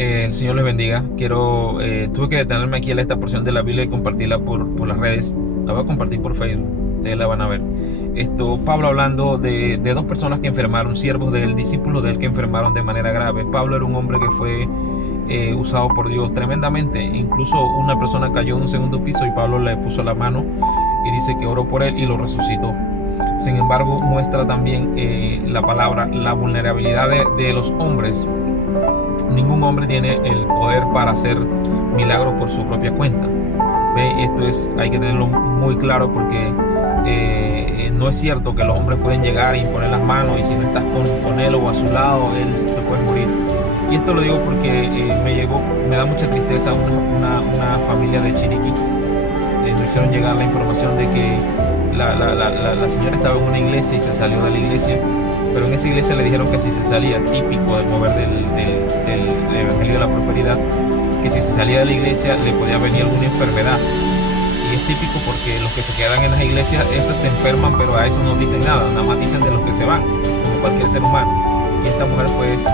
El Señor les bendiga. Tuve que detenerme aquí en esta porción de la Biblia y compartirla por las redes. La voy a compartir por Facebook, ustedes la van a ver. Pablo hablando de dos personas que enfermaron, siervos del discípulo de él que enfermaron de manera grave. Pablo era un hombre que fue usado por Dios tremendamente. Incluso una persona cayó en un segundo piso y Pablo le puso la mano y dice que oró por él y lo resucitó. Sin embargo, muestra también la palabra, la vulnerabilidad de los hombres. Ningún hombre tiene el poder para hacer milagros por su propia cuenta. ¿Ve? Hay que tenerlo muy claro porque no es cierto que los hombres pueden llegar y poner las manos y si no estás con él o a su lado, él te puede morir. Y esto lo digo porque me da mucha tristeza una familia de Chiriquí. Me hicieron llegar la información de que la señora estaba en una iglesia y se salió de la iglesia, pero en esa iglesia le dijeron que si se salía, típico del mover del Evangelio de la Prosperidad, que si se salía de la iglesia le podía venir alguna enfermedad. Y es típico porque los que se quedan en las iglesias, esos se enferman, pero a eso no dicen nada más dicen de los que se van, como cualquier ser humano. Y esta mujer pues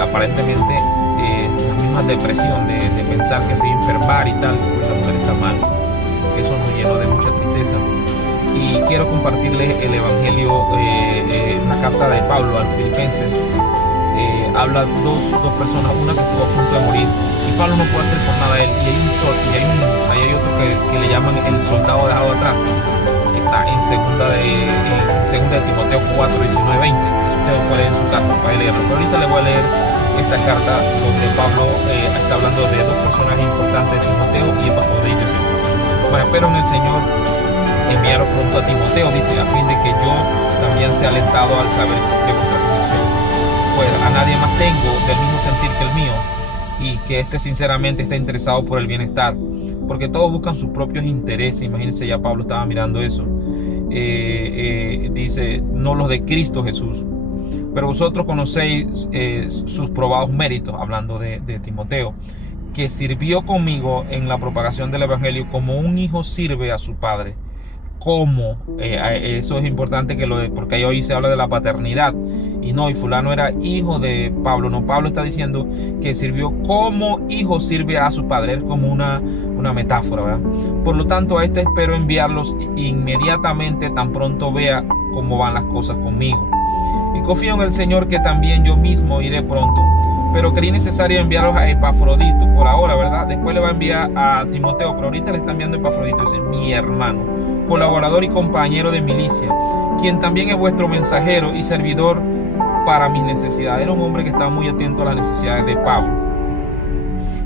aparentemente la misma depresión de pensar que se iba a enfermar y tal, pues la mujer está mal. Eso nos llenó de mucha tristeza. Y quiero compartirles el Evangelio, una carta de Pablo a los Filipenses. Habla dos personas, una que estuvo a punto de morir y Pablo no puede hacer por nada a él, y hay otro que le llaman el soldado dejado atrás, que está en segunda de Timoteo 4, 19, 20. Usted puede leer en su casa para leerlo, pero ahorita le voy a leer esta carta donde Pablo está hablando de dos personajes importantes, Timoteo y Epafrodito. Bueno, espero en el Señor enviaros pronto a Timoteo, dice, a fin de que yo también sea alentado al saber de vuestra condición. Pues a nadie más tengo del mismo sentir que el mío, y que sinceramente está interesado por el bienestar, porque todos buscan sus propios intereses. Imagínense, ya Pablo estaba mirando eso. Dice, no los de Cristo Jesús, pero vosotros conocéis sus probados méritos, hablando de Timoteo, que sirvió conmigo en la propagación del Evangelio como un hijo sirve a su padre. Eso es importante porque hoy se habla de la paternidad y fulano era hijo de Pablo. No, Pablo está diciendo que sirvió como hijo sirve a su padre. Es como una metáfora, ¿verdad? Por lo tanto, a espero enviarlos inmediatamente tan pronto vea cómo van las cosas conmigo. Y confío en el Señor que también yo mismo iré pronto. Pero creí necesario enviarlos a Epafrodito por ahora, ¿verdad? Después le va a enviar a Timoteo, pero ahorita le está enviando a Epafrodito. Dice, mi hermano, colaborador y compañero de milicia, quien también es vuestro mensajero y servidor para mis necesidades. Era un hombre que estaba muy atento a las necesidades de Pablo.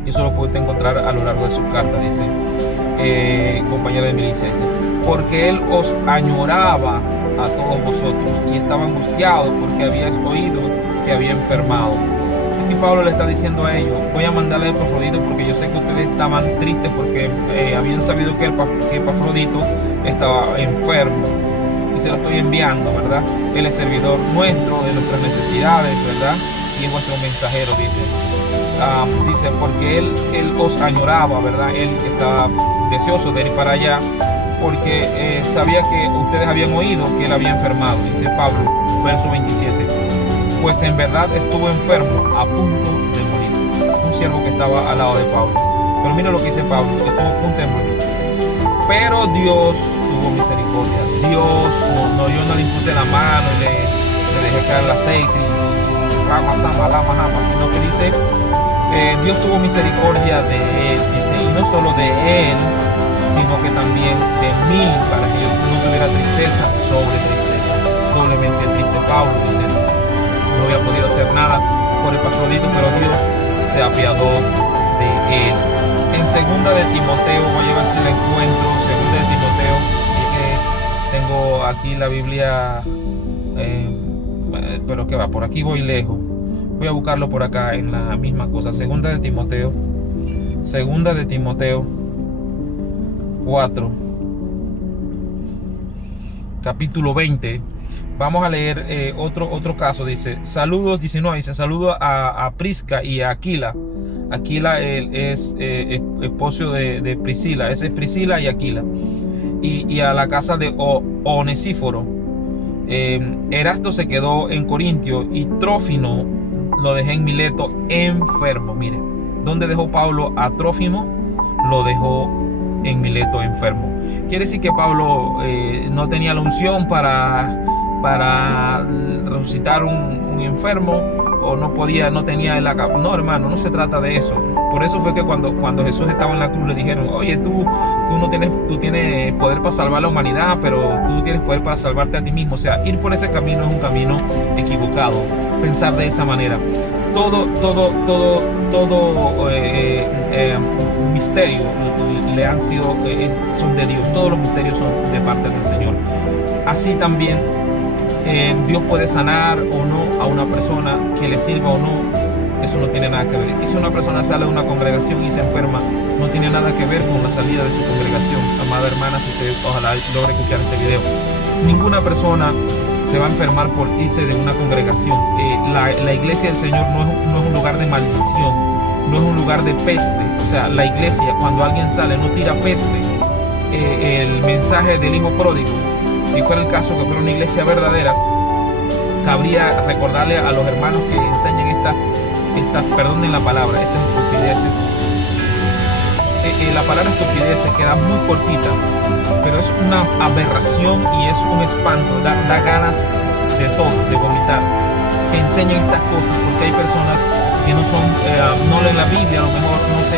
Y eso lo puedes encontrar a lo largo de su carta, dice, compañero de milicia, dice, porque él os añoraba a todos vosotros y estaba angustiado porque habíais oído que había enfermado. Y Pablo le está diciendo a ellos, voy a mandarle a Epafrodito porque yo sé que ustedes estaban tristes porque habían sabido que Epafrodito estaba enfermo, y se lo estoy enviando, ¿verdad? Él es servidor nuestro, de nuestras necesidades, ¿verdad? Y es vuestro mensajero, dice, porque él os añoraba, ¿verdad? Él estaba deseoso de ir para allá porque sabía que ustedes habían oído que él había enfermado. Dice Pablo, verso 27, pues en verdad estuvo enfermo a punto de morir. Un siervo que estaba al lado de Pablo. Pero mira lo que dice Pablo, estuvo a punto de morir. Pero Dios tuvo misericordia. Dios, yo no le impuse la mano y le dejé caer el aceite y rama, sino que dice, Dios tuvo misericordia de él, dice, y no solo de él, sino que también de mí, para que yo no tuviera tristeza sobre tristeza. Doblemente triste Pablo, dice, no había podido hacer nada por Epafrodito, pero Dios se apiadó de él. En segunda de Timoteo, voy a ver si la encuentro, segunda de Timoteo, y que tengo aquí la Biblia, pero que va, por aquí voy lejos, voy a buscarlo por acá en la misma cosa. Segunda de Timoteo 4, capítulo 20. Vamos a leer otro caso. Dice, saludos, 19, dice, saludos a Prisca y a Aquila. Aquila es esposo de Priscila. Ese es Priscila y Aquila. Y a la casa de Onesíforo. Erasto se quedó en Corintio y Trófimo lo dejé en Mileto enfermo. Mire, ¿dónde dejó Pablo a Trófimo? Lo dejó en Mileto enfermo. Quiere decir que Pablo no tenía la unción para resucitar un enfermo, o no tenía el acá. No, hermano, no se trata de eso. Por eso fue que cuando Jesús estaba en la cruz le dijeron: oye, tú tienes poder para salvar la humanidad, pero tú no tienes poder para salvarte a ti mismo. O sea, ir por ese camino es un camino equivocado. Pensar de esa manera. Todo misterio son de Dios. Todos los misterios son de parte del Señor. Así también Dios puede sanar o no a una persona, que le sirva o no. Eso no tiene nada que ver. Y si una persona sale de una congregación y se enferma, no tiene nada que ver con la salida de su congregación. Amada hermana, si usted ojalá logre escuchar este video, ninguna persona se va a enfermar por irse de una congregación. La iglesia del Señor no es un lugar de maldición, no es un lugar de peste. O sea, la iglesia, cuando alguien sale, no tira peste. El mensaje del hijo pródigo, si fuera el caso que fuera una iglesia verdadera, cabría recordarle a los hermanos que enseñan estas, perdonen la palabra, estas estupideces. La palabra estupidez se queda muy cortita, pero es una aberración y es un espanto, da ganas de todo, de vomitar, que enseñen estas cosas, porque hay personas que no leen la Biblia, a lo mejor no se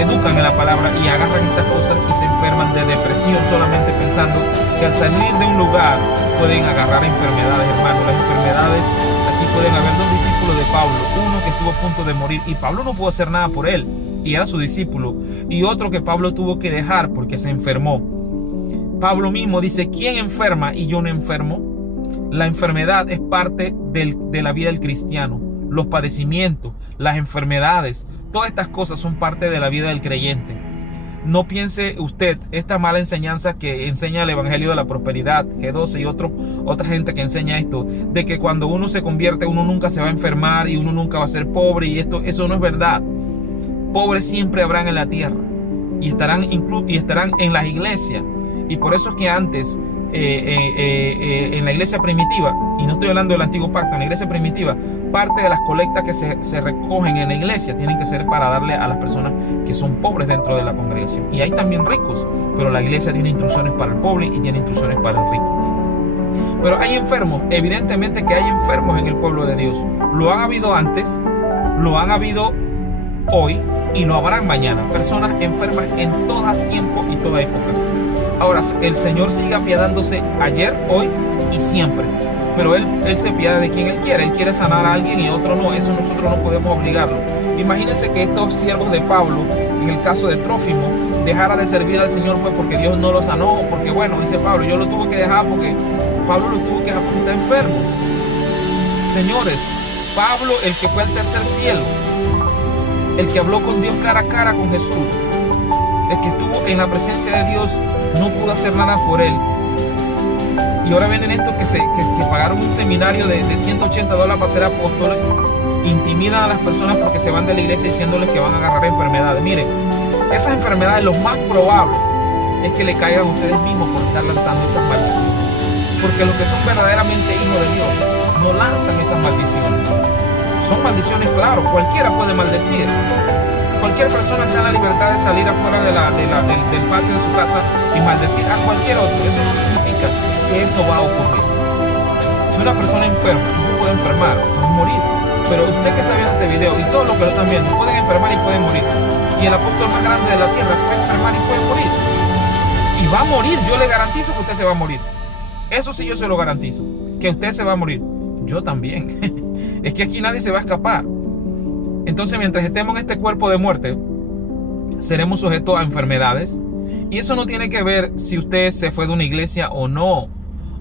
educan en la palabra y agarran estas cosas y se enferman de depresión solamente pensando que al salir de un lugar pueden agarrar enfermedades, hermanos. Las enfermedades, aquí pueden haber dos discípulos de Pablo, uno que estuvo a punto de morir y Pablo no pudo hacer nada por él y era su discípulo, y otro que Pablo tuvo que dejar porque se enfermó. Pablo mismo dice: ¿quién enferma y yo no enfermo? La enfermedad es parte de la vida del cristiano. Los padecimientos, las enfermedades, todas estas cosas son parte de la vida del creyente. No piense usted esta mala enseñanza que enseña el evangelio de la prosperidad, G12 y otra gente que enseña esto, de que cuando uno se convierte uno nunca se va a enfermar y uno nunca va a ser pobre, y eso no es verdad. Pobres siempre habrán en la tierra y estarán en las iglesias, y por eso es que antes en la iglesia primitiva, y no estoy hablando del antiguo pacto, en la iglesia primitiva, parte de las colectas que se recogen en la iglesia tienen que ser para darle a las personas que son pobres dentro de la congregación. Y hay también ricos, pero la iglesia tiene instrucciones para el pobre y tiene instrucciones para el rico. Pero hay enfermos, evidentemente que hay enfermos en el pueblo de Dios. Lo han habido antes, lo han habido hoy y lo habrán mañana. Personas enfermas en todo tiempo y toda época. Ahora, el Señor sigue apiadándose ayer, hoy y siempre. Pero Él se apiada de quien Él quiere. Él quiere sanar a alguien y otro no. Eso nosotros no podemos obligarlo. Imagínense que estos siervos de Pablo, en el caso de Trófimo, dejara de servir al Señor pues porque Dios no lo sanó. Porque bueno, dice Pablo, yo lo tuve que dejar porque Pablo lo tuvo que dejar porque está enfermo. Señores, Pablo, el que fue al tercer cielo, el que habló con Dios cara a cara con Jesús, el que estuvo en la presencia de Dios, no pudo hacer nada por él. Y ahora vienen estos que pagaron un seminario de $180 para ser apóstoles, intimidan a las personas porque se van de la iglesia diciéndoles que van a agarrar enfermedades. Miren, esas enfermedades, lo más probable es que le caigan a ustedes mismos por estar lanzando esas maldiciones. Porque los que son verdaderamente hijos de Dios no lanzan esas maldiciones. Son maldiciones, claro, cualquiera puede maldecir. Cualquier persona está en la libertad de salir afuera del patio de su casa y maldecir a cualquier otro. Eso no significa que esto va a ocurrir. Si una persona enferma, no puede enfermar, puede morir. Pero usted que está viendo este video y todos los que lo están viendo pueden enfermar y pueden morir. Y el apóstol más grande de la tierra puede enfermar y puede morir. Y va a morir, yo le garantizo que usted se va a morir. Eso sí yo se lo garantizo, que usted se va a morir. Yo también. Es que aquí nadie se va a escapar. Entonces, mientras estemos en este cuerpo de muerte, seremos sujetos a enfermedades. Y eso no tiene que ver si usted se fue de una iglesia o no,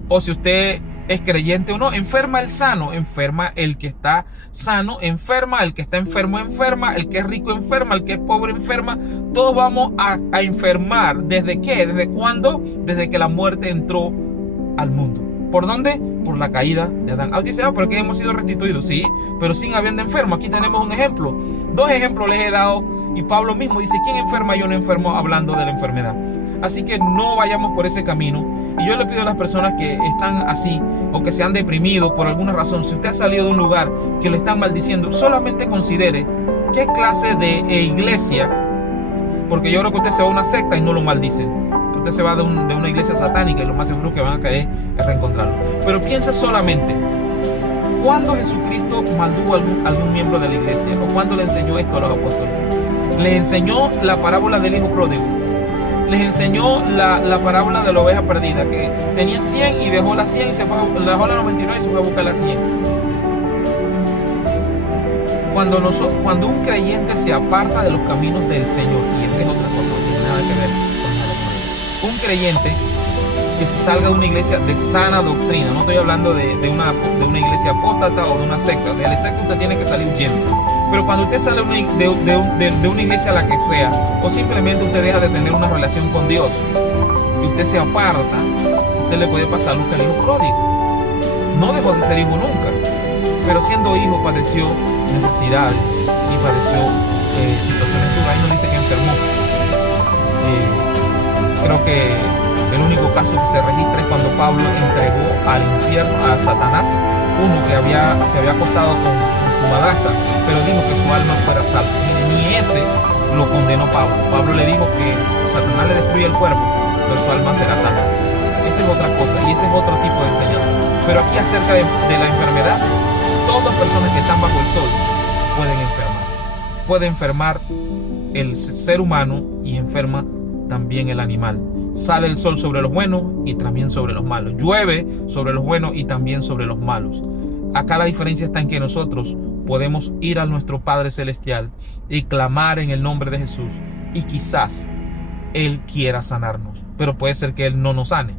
o si usted es creyente o no. Enferma el sano, enferma el que está sano, enferma el que está enfermo, enferma el que es rico, enferma el que es pobre, enferma. Todos vamos a enfermar. ¿Desde qué? ¿Desde cuándo? Desde que la muerte entró al mundo. ¿Por dónde? Por la caída de Adán. Usted dice, pero que hemos sido restituidos. Sí, pero sin habiendo enfermo. Aquí tenemos un ejemplo. Dos ejemplos les he dado y Pablo mismo dice, ¿quién enferma? Yo no enfermo, hablando de la enfermedad. Así que no vayamos por ese camino. Y yo le pido a las personas que están así o que se han deprimido por alguna razón, si usted ha salido de un lugar que lo están maldiciendo, solamente considere qué clase de iglesia, porque yo creo que usted se va a una secta y no lo maldicen. Usted se va de una iglesia satánica y lo más seguro que van a querer es reencontrarlo. Pero piensa solamente, ¿cuándo Jesucristo maldijo a algún miembro de la iglesia? ¿O cuándo le enseñó esto a los apóstoles? Les enseñó la parábola del hijo pródigo. Les enseñó la parábola de la oveja perdida, que tenía 100 y dejó las 100 y dejó las 99 y se fue a buscar las 100. Cuando un creyente se aparta de los caminos del Señor, y esa es otra cosa, no tiene nada que ver con nada. Un creyente que se salga de una iglesia de sana doctrina, no estoy hablando de una iglesia apóstata o de una secta. De la secta usted tiene que salir huyendo. Pero cuando usted sale de una iglesia a la que sea, o simplemente usted deja de tener una relación con Dios y usted se aparta, usted le puede pasar lo que el hijo pródigo. No dejó de ser hijo nunca, pero siendo hijo padeció necesidades y padeció situaciones duras. Y no dice que enfermó. Creo que el único caso que se registra es cuando Pablo entregó al infierno a Satanás, uno que se había acostado con su madrastra, pero dijo que su alma fuera salva. Ni ese lo condenó Pablo. Pablo le dijo que Satanás le destruye el cuerpo, pero su alma será salva. Esa es otra cosa y ese es otro tipo de enseñanza. Pero aquí acerca de la enfermedad, todas personas que están bajo el sol pueden enfermar. Puede enfermar el ser humano y enferma también el animal. Sale el sol sobre los buenos y también sobre los malos. Llueve sobre los buenos y también sobre los malos. Acá la diferencia está en que nosotros podemos ir a nuestro Padre Celestial y clamar en el nombre de Jesús, y quizás Él quiera sanarnos, pero puede ser que Él no nos sane.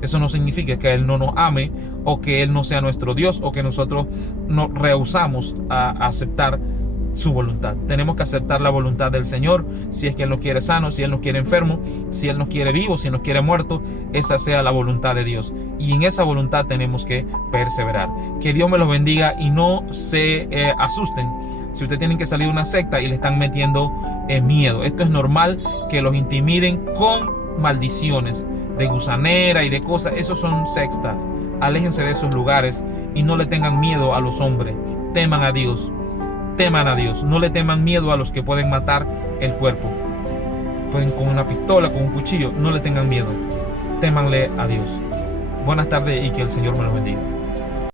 Eso no significa que Él no nos ame o que Él no sea nuestro Dios o que nosotros nos rehusamos a aceptar su voluntad. Tenemos que aceptar la voluntad del Señor. Si es que Él nos quiere sano, si Él nos quiere enfermo, si Él nos quiere vivo, si nos quiere muerto, esa sea la voluntad de Dios, y en esa voluntad tenemos que perseverar. Que Dios me los bendiga y no se asusten si ustedes tienen que salir de una secta y le están metiendo miedo. Esto es normal, que los intimiden con maldiciones de gusanera y de cosas. Esos son sectas. Aléjense de esos lugares y no le tengan miedo a los hombres. Teman a Dios. Teman a Dios, no le teman miedo a los que pueden matar el cuerpo. Pueden con una pistola, con un cuchillo, no le tengan miedo. Témanle a Dios. Buenas tardes y que el Señor me los bendiga.